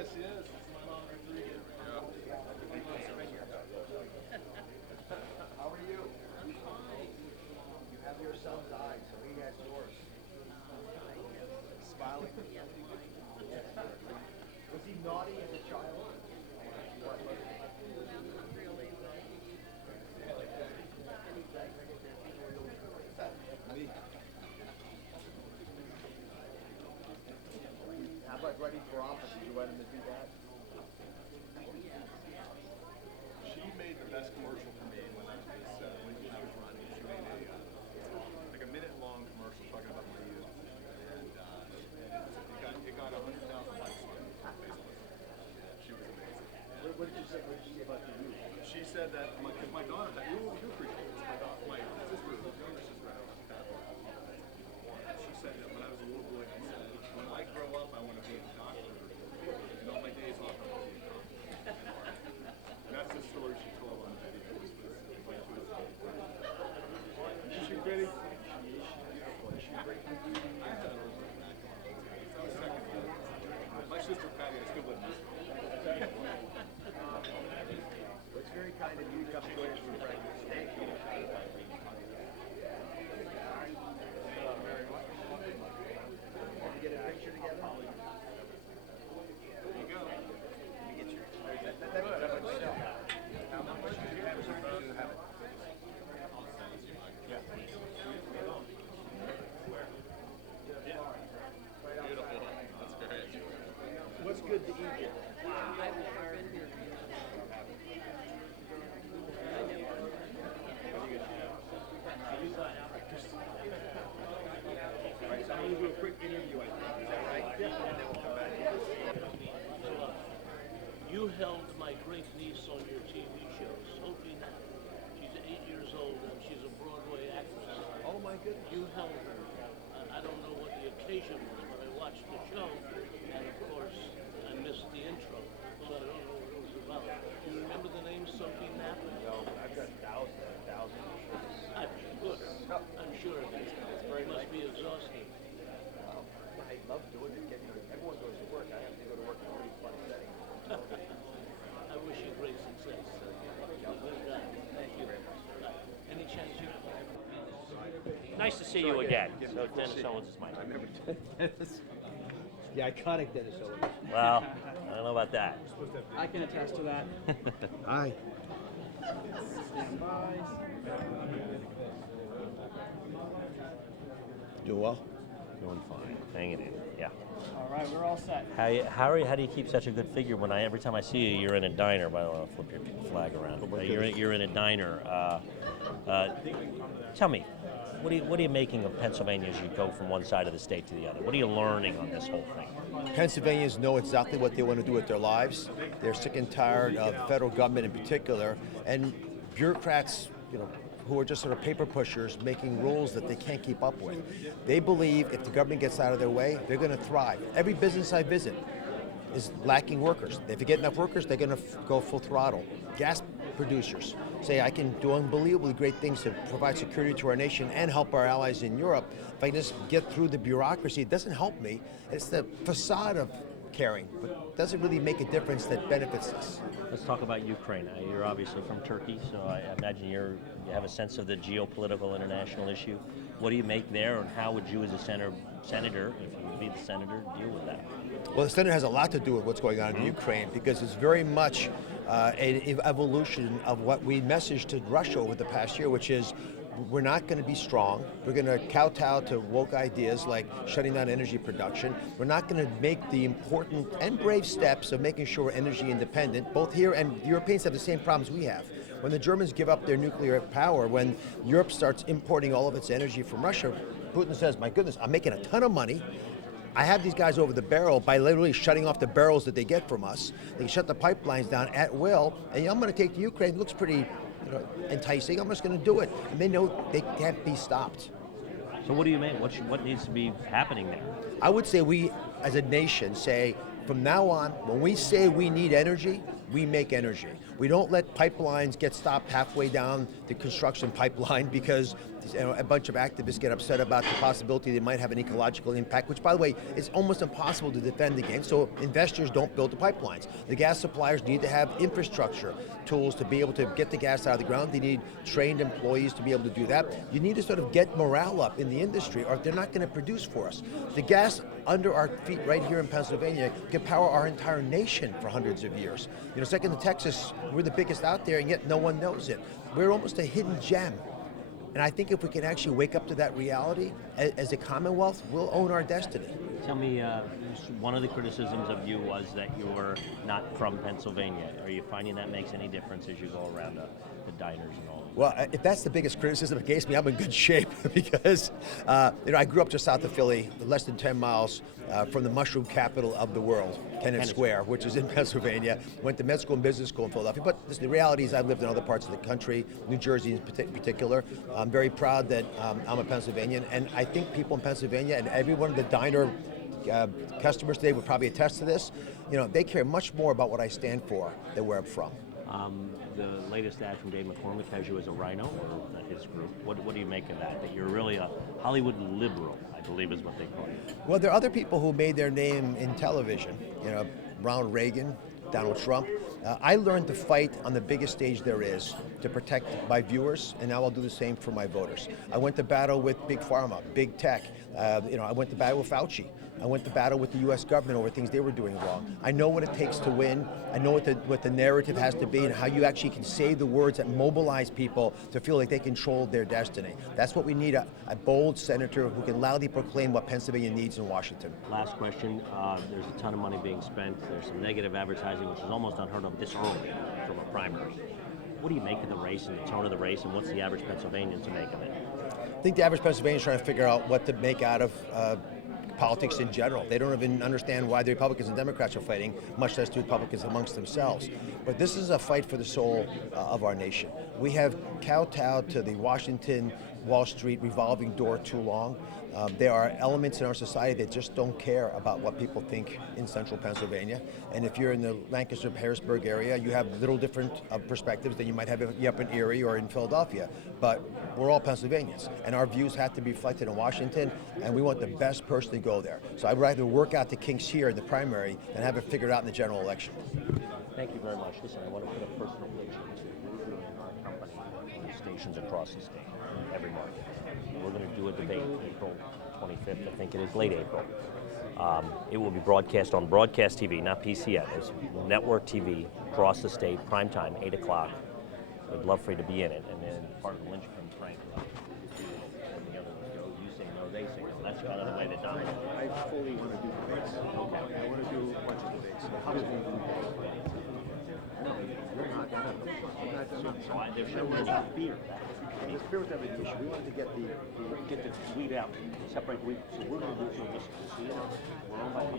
is, she is. It's my mom and three. Yeah. How are you? I'm fine. You have your son's eyes, so he has yours. Smiling? Was he naughty as a child? Me. How about running for office? Did you want him to do that? She made the best commercial for me when I was running. She made like a minute-long commercial talking about my youth, and it got 100,000 likes on Facebook. She was amazing. What did you say? What did you say about the youth? She said that my daughter, you appreciate this. My sister, younger sister, I don't know, she said that when I was a little boy, she said, when I grow up, I want to be a doctor. And on my days off, I want to be a doctor. And that's the story she told on the video. Is she pretty? She is. She's beautiful. Is she great? I had her back on. I was second. My sister Patty, I still live in this. Well, it's very kind of you to come join us for breakfast. Thank you. Want to get a picture together? There you go. Let me get your. How much do you have? Beautiful. That's great. What's good to eat here? Right, so I'm going to do a quick interview, I think. Is that right? Yeah. And then we'll come back. You held my great niece on your TV show, Sophie Knapp. She's 8 years old and she's a Broadway actress. Oh, my goodness. You held her. I don't know what the occasion was, but I watched the show, and of course, I missed the intro, so I don't know what it was about. Do you remember the name Sophie Knapp? No, I've got thousands and thousands of shows. I'm sure of it. It must be exhausting. I love doing it. Everyone goes to work. I have to go to work in a pretty fun setting. I wish you great success. Good guy. Thank you. Any chance you Nice to see you again. So Dennis Owens is my I name. remember Dennis. The iconic Dennis Owens. Well, I don't know about that. I can attest to that. Hi. Stand by. Doing well? Doing fine. Hanging in. Yeah. All right, we're all set. How do you keep such a good figure when every time I see you, you're in a diner? By the way, I'll flip your flag around. You're in a diner. Tell me, what are you making of Pennsylvania as you go from one side of the state to the other? What are you learning on this whole thing? Pennsylvanians know exactly what they want to do with their lives. They're sick and tired of federal government in particular, and bureaucrats, who are just sort of paper pushers making rules that they can't keep up with. They believe if the government gets out of their way, they're going to thrive. Every business I visit is lacking workers. If you get enough workers, they're going to go full throttle. Gas producers say, I can do unbelievably great things to provide security to our nation and help our allies in Europe. If I just get through the bureaucracy, it doesn't help me. It's the facade of caring, but it doesn't really make a difference that benefits us. Let's talk about Ukraine. You're obviously from Turkey, so I imagine you have a sense of the geopolitical international issue. What do you make there, and how would you as a senator, if you would be the senator, deal with that? Well, the Senate has a lot to do with what's going on in Ukraine because it's very much an evolution of what we messaged to Russia over the past year, which is we're not going to be strong. We're going to kowtow to woke ideas like shutting down energy production. We're not going to make the important and brave steps of making sure we're energy independent, both here and the Europeans have the same problems we have. When the Germans give up their nuclear power, when Europe starts importing all of its energy from Russia, Putin says, my goodness, I'm making a ton of money. I have these guys over the barrel by literally shutting off the barrels that they get from us. They shut the pipelines down at will, and I'm going to take the Ukraine. It looks pretty enticing. I'm just going to do it. And they know they can't be stopped. So what do you mean? What needs to be happening there? I would say we, as a nation, say, from now on, when we say we need energy, we make energy. We don't let pipelines get stopped halfway down the construction pipeline because a bunch of activists get upset about the possibility they might have an ecological impact, which, by the way, is almost impossible to defend against. So investors don't build the pipelines. The gas suppliers need to have infrastructure tools to be able to get the gas out of the ground. They need trained employees to be able to do that. You need to sort of get morale up in the industry, or they're not going to produce for us. The gas under our feet right here in Pennsylvania can power our entire nation for hundreds of years. Second to Texas, we're the biggest out there, and yet no one knows it. We're almost a hidden gem. And I think if we can actually wake up to that reality as a Commonwealth, we'll own our destiny. Tell me, one of the criticisms of you was that you were not from Pennsylvania. Are you finding that makes any difference as you go around the diners and all? Well, if that's the biggest criticism against me, I'm in good shape because I grew up just south of Philly, less than 10 miles from the mushroom capital of the world, Kennett Square, which is in Pennsylvania. Went to med school and business school in Philadelphia. But listen, the reality is I've lived in other parts of the country, New Jersey in particular. I'm very proud that I'm a Pennsylvanian, and I think people in Pennsylvania and every one of the diner customers today would probably attest to this. They care much more about what I stand for than where I'm from. The latest ad from Dave McCormick has you as a rhino, or his group. What do you make of that? That you're really a Hollywood liberal, I believe is what they call you. Well, there are other people who made their name in television. Ronald Reagan, Donald Trump. I learned to fight on the biggest stage there is to protect my viewers, and now I'll do the same for my voters. I went to battle with Big Pharma, Big Tech. I went to battle with Fauci. I went to battle with the U.S. government over things they were doing wrong. I know what it takes to win. I know what the narrative has to be and how you actually can say the words that mobilize people to feel like they control their destiny. That's what we need, a bold senator who can loudly proclaim what Pennsylvania needs in Washington. Last question. There's a ton of money being spent. There's some negative advertising, which is almost unheard of this early from a primary. What do you make of the race and the tone of the race, and what's the average Pennsylvanian to make of it? I think the average Pennsylvanian is trying to figure out what to make out of politics in general. They don't even understand why the Republicans and Democrats are fighting, much less do Republicans amongst themselves. But this is a fight for the soul of our nation. We have kowtowed to the Washington, Wall Street revolving door too long. There are elements in our society that just don't care about what people think in central Pennsylvania. And if you're in the Lancaster, Harrisburg area, you have little different perspectives than you might have up in Erie or in Philadelphia. But we're all Pennsylvanians, and our views have to be reflected in Washington, and we want the best person to go there. So I'd rather work out the kinks here in the primary than have it figured out in the general election. Thank you very much. Listen, I want to put a personal pitch into you and our company on stations across the state, every market. We're going to do a debate April 25th, I think it is, late April. It will be broadcast on broadcast TV, not PCN. It's network TV across the state, prime time, 8 o'clock. I'd love for you to be in it. And then part of the linchpin, Frank, when the other ones go, you say no, they say no. That's kind of the way they die. I fully want to do debates. Okay. I want to do a bunch of debates. How does one do debates? No, you're not. I'm not done. So there shouldn't be any fear. Let's fear with every issue. We wanted to get the Get the weed out, separate the weed. So we're going to do so just so you know, we're on by the